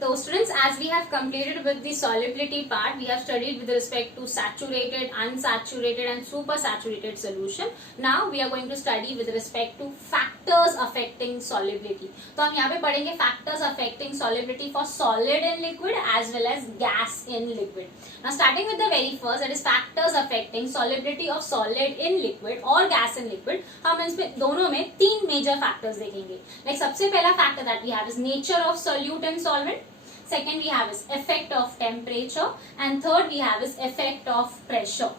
So students, as we have completed with the solubility part, we have studied with respect to saturated, unsaturated and supersaturated solution. Now we are going to study with respect to factors affecting solubility. तो हम यहाँ पे पढ़ेंगे factors affecting solubility for solid in liquid as well as gas in liquid. Now starting with the very first, that is factors affecting solubility of solid in liquid or gas in liquid. हम इसमें दोनों में तीन major factors देखेंगे. Like सबसे पहला factor that we have is nature of solute and solvent. Second we have is effect of temperature, and third we have is effect of pressure.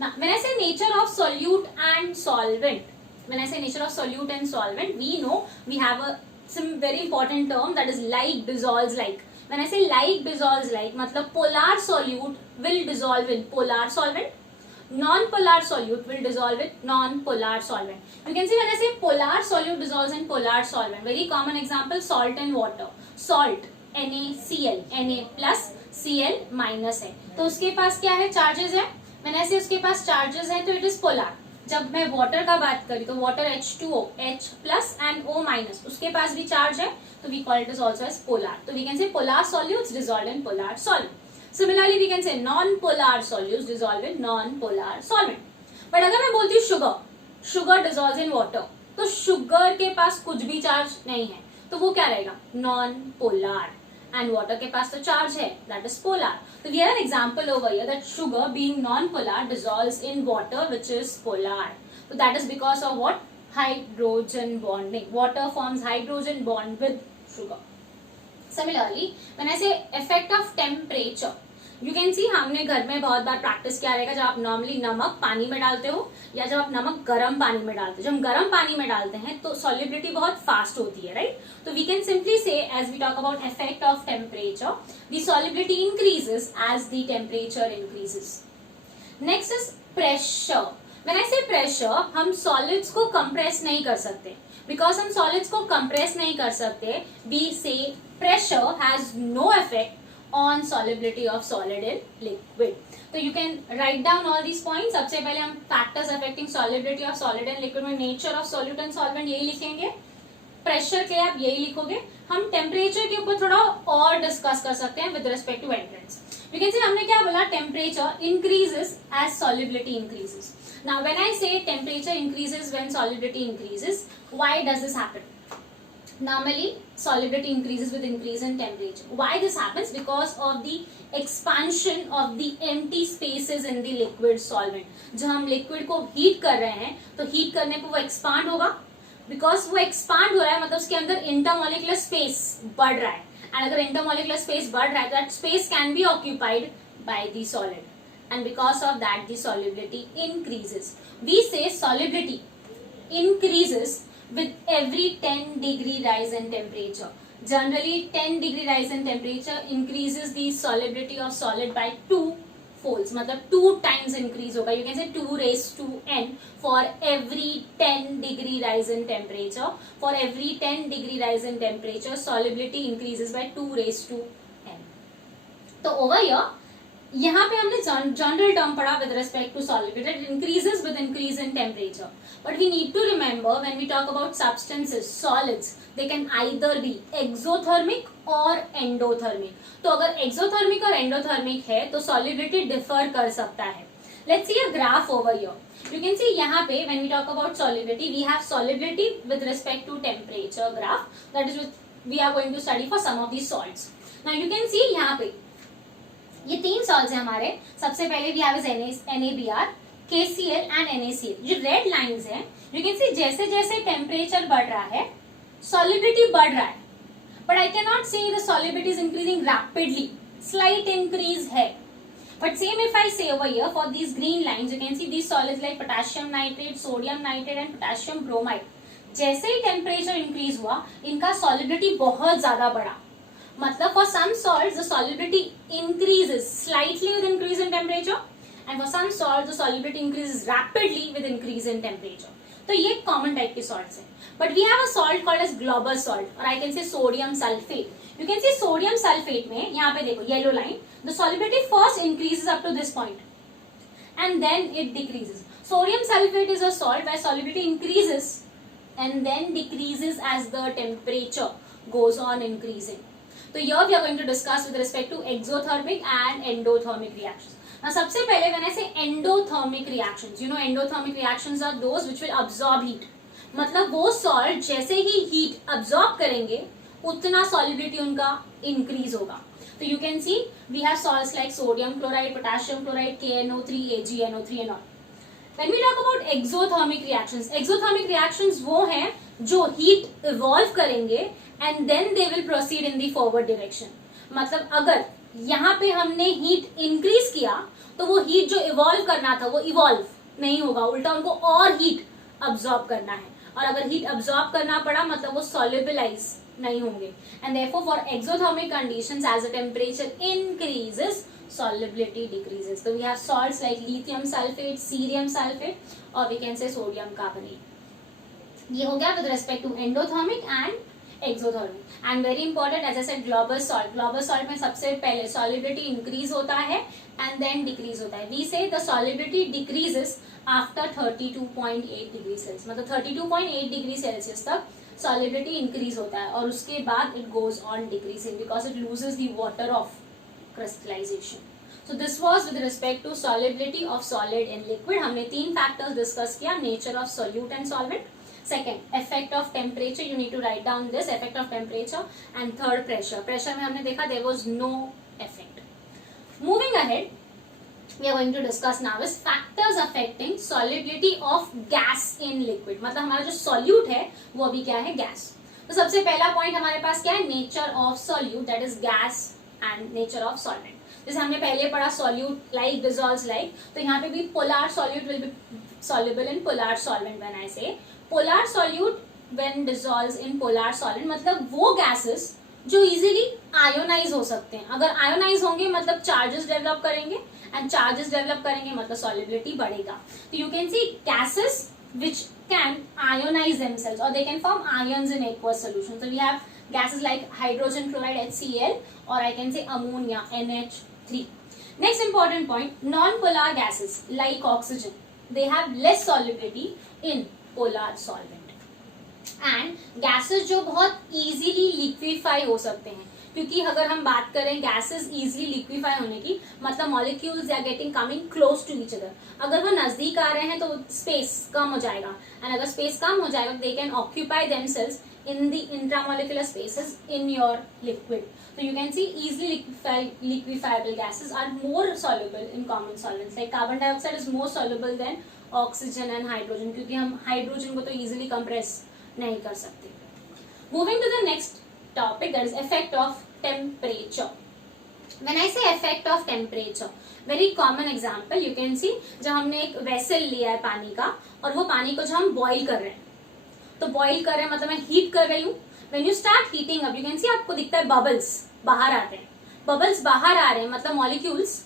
Now when I say nature of solute and solvent, we know we have some very important term, that is like dissolves like. When I say like dissolves like, matlab polar solute will dissolve in polar solvent, non-polar solute will dissolve with non-polar solvent. You can see when I say polar solute dissolves in polar solvent, very common example, salt and water. Salt NaCl, Na plus Cl minus है, तो उसके पास क्या है, charges है. मैंने ऐसे उसके पास charges है तो इट इज पोलर. जब मैं वाटर का बात करी तो water H2O, H plus and O minus, उसके पास भी चार्ज है, तो we call it is also as polar. तो we can say polar solutes dissolve in polar solvent. Similarly we can say non polar solutes dissolve in non polar solvent. But अगर मैं बोलती हूँ शुगर डिसॉल्व इन वाटर, तो sugar के पास कुछ भी चार्ज नहीं है, तो वो क्या रहेगा, नॉन पोलर. And water के पास तो charge है, that is polar. So we have an example over here that sugar being non-polar dissolves in water which is polar. So that is because of what? Hydrogen bonding. Water forms hydrogen bond with sugar. Similarly, when I say effect of temperature, you can see हमने घर में बहुत बार practice किया रहेगा. जब आप normally नमक पानी में डालते हो या जब आप नमक गर्म पानी में डालते हो, जब हम गर्म पानी में डालते हैं तो सॉल्युबिलिटी बहुत फास्ट होती है, राइट. तो we can simply say as we talk about effect of temperature, the solubility increases as the temperature increases. Next is pressure. When I say pressure, हम सॉलिड्स को कंप्रेस नहीं कर सकते. बिकॉज हम सॉलिड्स को कंप्रेस नहीं कर सकते, we say pressure has no effect on solubility of solid in liquid. So you can write down all these points. सबसे पहले हम factors affecting solubility of solid and liquid में nature of solute and solvent यही लिखेंगे. Pressure के आप यही लिखोगे. हम टेम्परेचर के ऊपर थोड़ा और डिस्कस कर सकते हैं with respect to entrance. You can see हमने क्या बोला, temperature increases as solubility increases. Now when I say temperature increases when solubility increases, why does this happen? Normally solubility increases with increase in temperature. Why this happens? Because of the expansion of the empty spaces in the liquid solvent. जब हम liquid को heat कर रहे हैं तो heat करने पे वो expand होगा. Because वो expand हो रहा है मतलब उसके अंदर intermolecular space बढ़ रहा है. And अगर intermolecular space बढ़ रहा है तो that space can be occupied by the solid. And because of that the solubility increases. We say solubility increases with every 10 degree rise in temperature. Generally 10 degree rise in temperature increases the solubility of solid by 2 folds. मतलब 2 times increase होगा. You can say 2 raised to n for every 10 degree rise in temperature. For every 10 degree rise in temperature, solubility increases by 2 raised to n. तो over here यहाँ पे हमने general term पढ़ा with respect to solubility, it increases with increase in temperature. But we need to remember when we talk about substances, solids, they can either be exothermic और endothermic. तो अगर exothermic और endothermic है तो solubility differ कर सकता है. Let's see a graph over here. You can see यहाँ पे when we talk about solubility, we have solubility with respect to temperature graph. That is we are going to study for some of these salts. Now you can see यहाँ पे ये तीन salts हैं हमारे. सबसे पहले we have is NaBr, KCl and NaCl. जो red lines हैं, यू कैन सी जैसे जैसे टेम्परेचर बढ़ रहा है सॉल्युबिलिटी बढ़ रहा है. बट आई कैन नॉट से the solubility is increasing rapidly, slight increase है. बट सेम इफ आई से over here for these green lines, you can see these solids like potassium nitrate, sodium nitrate and potassium bromide. जैसे ही temperature increase हुआ इनका solubility बहुत ज्यादा बढ़ा. मतलब for some salts the solubility increases slightly with increase in temperature, and for some salts the solubility increases rapidly with increase in temperature. तो ये common type के सॉल्ट्स हैं. But we have a salt called as global salt, और I can say sodium sulphate. You can see sodium sulphate में यहाँ पे देखो yellow line, the solubility first increases up to this point and then it decreases. Sodium sulphate is a salt where solubility increases and then decreases as the temperature goes on increasing. तो here we are going to discuss with respect to exothermic and endothermic reactions. Now सबसे पहले when I say endothermic reactions, you know endothermic reactions are those which will absorb heat. मतलब वो salt जैसे ही heat absorb करेंगे उतना solubility उनका increase होगा. तो you can see we have salts like sodium chloride, potassium chloride, KNO3, AgNO3 and all. When we talk about exothermic reactions, exothermic reactions वो हैं जो हीट इवॉल्व करेंगे and then they will proceed in the forward direction. मतलब अगर यहाँ पे हमने heat increase किया तो वो हीट जो इवॉल्व करना था वो इवॉल्व नहीं होगा, उल्टा उनको और हीट अब्सॉर्ब करना है. और अगर हीट अब्सॉर्ब करना पड़ा मतलब वो सॉल्युबलाइज नहीं होंगे. And therefore for exothermic conditions as the temperature increases solubility decreases. So we have salts like lithium sulfate, cerium sulfate, or we can say sodium carbonate. ये हो गया with respect to endothermic and exothermic. And very important, as I said, global salt. Global salt में सबसे पहले solubility increase होता है and then decrease होता है. We say the solubility decreases after 32.8 degree Celsius. मतलब 32.8 degree Celsius तक solubility increase होता है और उसके बाद it goes on decreasing because it loses the water of crystallization. So this was with respect to solubility of solid in liquid. हमने तीन factors discuss किया, nature of solute and solvent. Second, effect of temperature. You need to write down this effect of temperature. And third, pressure. Pressure में हमने देखा there was no effect. Moving ahead, we are going to discuss now is factors affecting solubility of gas in liquid. मतलब हमारा जो solute है वो अभी क्या है, gas. तो सबसे पहला point हमारे पास क्या है, nature of solute, that is gas and nature of solvent. जैसे हमने पहले पढ़ा solute like dissolves like, तो यहाँ पे भी polar solute will be soluble in polar solvent. When I say polar solute when dissolves in polar solvent, मतलब वो gases जो easily ionize हो सकते हैं. अगर ionize होंगे मतलब charges develop करेंगे and charges develop करेंगे मतलब solubility बढ़ेगा. तो you can see gases which can ionize themselves or they can form ions in aqueous solution. So we have gases like hydrogen chloride HCl or I can say ammonia NH3. Next important point, non-polar gases like oxygen, they have less solubility in polar solvent. And gases जो बहुत easily liquefy हो सकते हैं, क्योंकि अगर हम बात करें gases easily liquefy होने की मतलब molecules they are getting coming close to each other. अगर वो नजदीक आ रहे हैं तो space कम हो जाएगा and अगर space कम हो जाएगा they can occupy themselves in the intramolecular spaces in your liquid. So you can see easily liquefiable gases are more soluble in common solvents. Like carbon dioxide is more soluble than oxygen and hydrogen क्योंकि हम hydrogen को तो easily compress नहीं कर सकते. Moving to the next topic, that is effect of temperature. When I say effect of temperature, very common example you can see, जब हमने एक vessel लिया है पानी का और वो पानी को जब हम boil कर रहे हैं, तो boil कर रहे हैं मतलब मैं heat कर रही हूँ. When you start heating up, you can see आपको दिखता है bubbles बाहर आते हैं. Bubbles बाहर आ रहे हैं मतलब molecules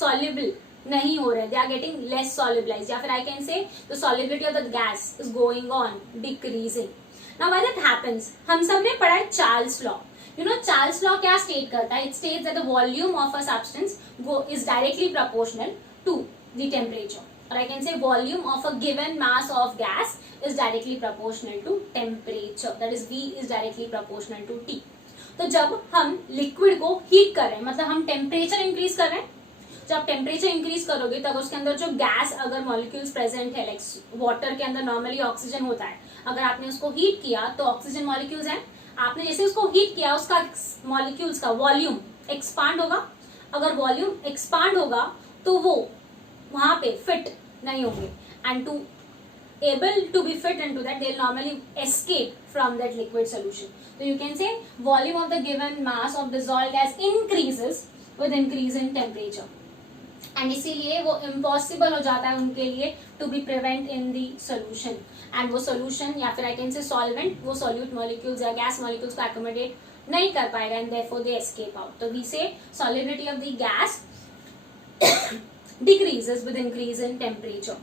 soluble नहीं हो रहे, they are getting less solubilized, या फिर I can say the solubility of the gas is going on decreasing. Now why that happens? हम सब ने पढ़ा है Charles law. You know Charles law क्या state करता है? It states that the volume of a substance is directly proportional to the temperature, or I can say volume of a given mass of gas is directly proportional to temperature. That is V is directly proportional to T. तो जब हम liquid को heat कर रहे हैं मतलब हम temperature increase कर रहे हैं, जब टेम्परेचर इंक्रीज करोगे तब उसके अंदर जो गैस अगर मॉलिक्यूल्स प्रेजेंट है, लाइक वाटर के अंदर नॉर्मली ऑक्सीजन होता है, अगर आपने उसको हीट किया तो ऑक्सीजन मॉलिक्यूल्स हैं, आपने जैसे उसको हीट किया उसका मॉलिक्यूल्स का वॉल्यूम एक्सपांड होगा. अगर वॉल्यूम एक्सपांड होगा तो वो वहां पे फिट नहीं होंगे and to able to be fit into that they'll normally escape from that liquid solution. So you can say volume of the given mass of dissolved gas increases with increase in temperature. And इसीलिए वो impossible हो जाता है उनके लिए to be prevent in the solution. And वो solution या फिर आई कैन से सॉल्वेंट वो सोल्यूट मॉलिक्यूल्स या गैस मॉलिक्यूल्स को एकोमोडेट नहीं कर पाएगा and therefore they escape out. तो we say solubility of the gas decreases with increase in temperature.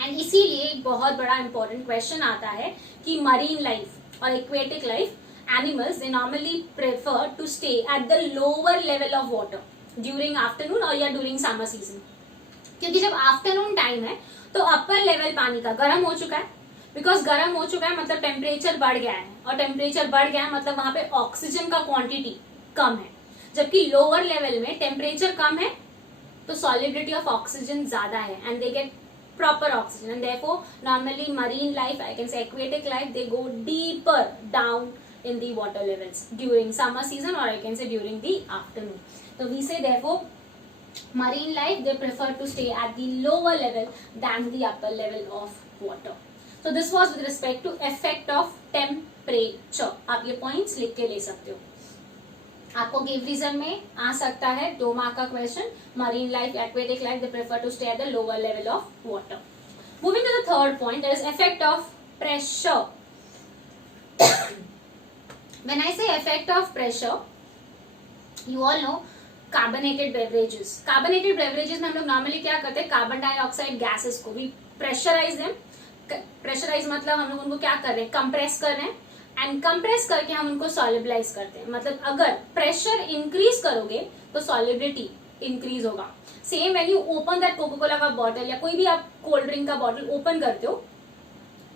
And इसीलिए एक बहुत बड़ा इंपॉर्टेंट क्वेश्चन आता है कि मरीन लाइफ और aquatic life animals they normally prefer to stay at the lower level of water during afternoon और या ड्यूरिंग समर सीजन. क्योंकि जब आफ्टरनून टाइम है तो अपर लेवल पानी का गर्म हो चुका है, बिकॉज गर्म हो चुका है मतलब टेम्परेचर बढ़ गया है और टेम्परेचर बढ़ गया है मतलब वहां पे ऑक्सीजन का क्वांटिटी कम है, जबकि लोअर लेवल में टेम्परेचर कम है तो solubility of oxygen ज्यादा है and they get proper oxygen and therefore normally marine life, I can say aquatic life, they go deeper down in the water levels during summer season or I can say during the afternoon. So we say therefore marine life they prefer to stay at the lower level than the upper level of water. So this was with respect to effect of temperature. आप ये points लिख के ले सकते हो. आपको give reason में आ सकता है 2 मार्क का question. Marine life, aquatic life they prefer to stay at the lower level of water. Moving to the third point, that is effect of pressure. When I say effect of pressure, you all know carbonated beverages. Carbonated beverages में हम लोग normally क्या करते हैं, carbon dioxide gases को we pressurise them. Pressurise मतलब हम लोग उनको क्या कर रहे हैं, कंप्रेस कर रहे हैं एंड कंप्रेस करके हम उनको सॉल्युबलाइज करते हैं. मतलब अगर प्रेशर इंक्रीज करोगे तो सॉल्युबिलिटी इंक्रीज होगा. Same when you open that Coca Cola का बॉटल या कोई भी आप कोल्ड ड्रिंक का बॉटल ओपन करते हो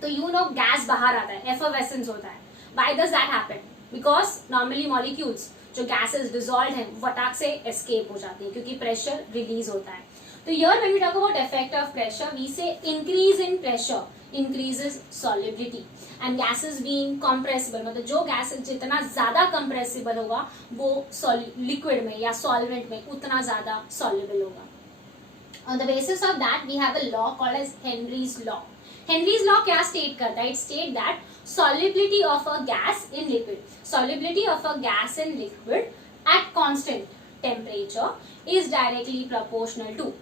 तो यू नो गैस बाहर आता है, एफर्वेसेंस होता है. Why does that happen? Because normally molecules जो गैसेस डिसॉल्व हैं फटाक से एस्केप हो जाती है क्योंकि प्रेशर रिलीज होता है. तो here when we talk about effect of pressure, we say increase in pressure increases solubility and gases being compressible. मतलब जो गैसेस जितना ज्यादा compressible होगा वो लिक्विड में या सॉल्वेंट में उतना ज्यादा soluble होगा. On the basis of that we have a law called as Henry's law. Henry's law क्या state करता है? It state that solubility of a gas in liquid, solubility of a gas in liquid at constant temperature is directly proportional to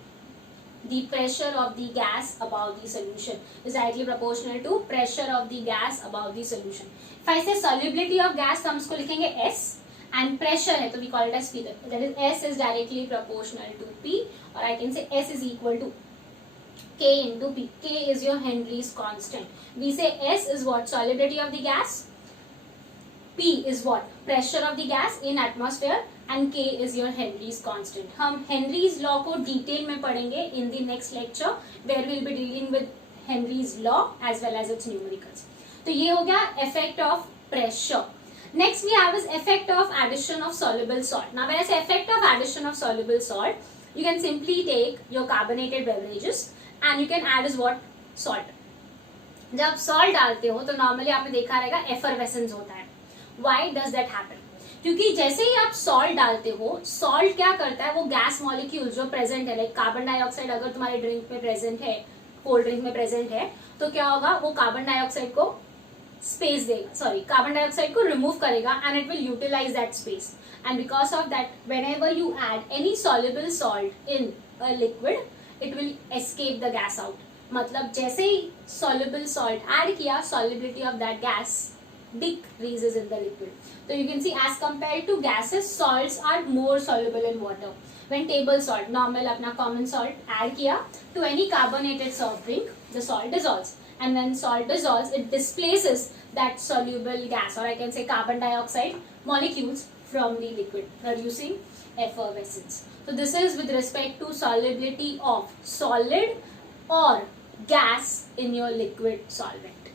the pressure of the gas above the solution, is directly proportional to pressure of the gas above the solution. If I say solubility of gas तो हम इसको लिखेंगे S and pressure है तो we call it as P. That is S is directly proportional to P or I can say S is equal to K into P. K is your Henry's constant. We say S is what? Solubility of the gas. P is what? Pressure of the gas in atmosphere and K is your Henry's constant. हम Henry's law को detail में पढ़ेंगे in the next lecture where we'll be dealing with Henry's law as well as its numericals. तो ये हो गया effect of pressure. Next we have is effect of addition of soluble salt. Now when I say effect of addition of soluble salt, you can simply take your carbonated beverages and you can add is what? Salt. जब salt डालते हो तो normally आपने देखा रहेगा effervescence होता है. Why does that happen? क्योंकि जैसे ही आप सॉल्ट डालते हो, सॉल्ट क्या करता है, वो गैस मॉलिक्यूल जो प्रेजेंट है, लाइक कार्बन डाइऑक्साइड अगर तुम्हारे ड्रिंक में प्रेजेंट है, कोल्ड ड्रिंक में प्रेजेंट है, तो क्या होगा, वो कार्बन डाइऑक्साइड को स्पेस देगा, सॉरी कार्बन डाइऑक्साइड को रिमूव करेगा and it will utilize that space. And because of that whenever you add any soluble salt in a liquid it will escape the gas out. मतलब जैसे ही soluble salt add किया, solubility of that gas decreases in the liquid. So you can see as compared to gases, salts are more soluble in water. When table salt, normal अपना common salt add किया to any carbonated soft drink, the salt dissolves. And when salt dissolves, it displaces that soluble gas or I can say carbon dioxide molecules from the liquid, producing effervescence. So this is with respect to solubility of solid or gas in your liquid solvent.